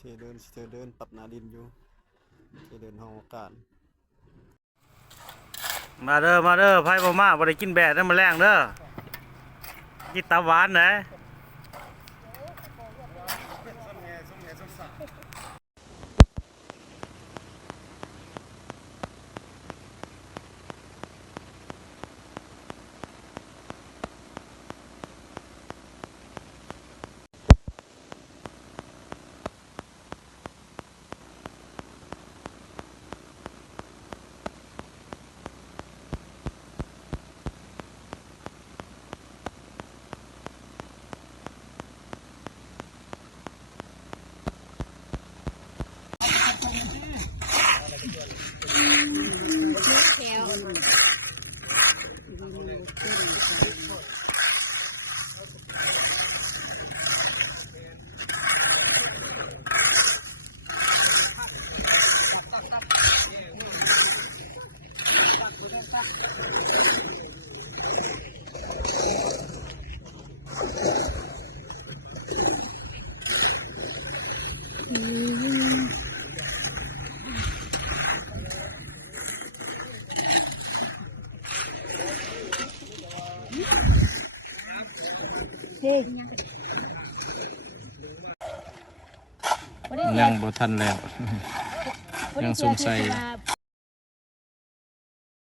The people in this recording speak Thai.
ที่เดินปรับหนาดินอยู่ที่เดินห้องอากาศมาเด้อไพ่บ่มาบ่ได้กินแบะนั่นมาแรงเด้อกินตาหวานนะยังบ่ทันแล้วยังสงสัย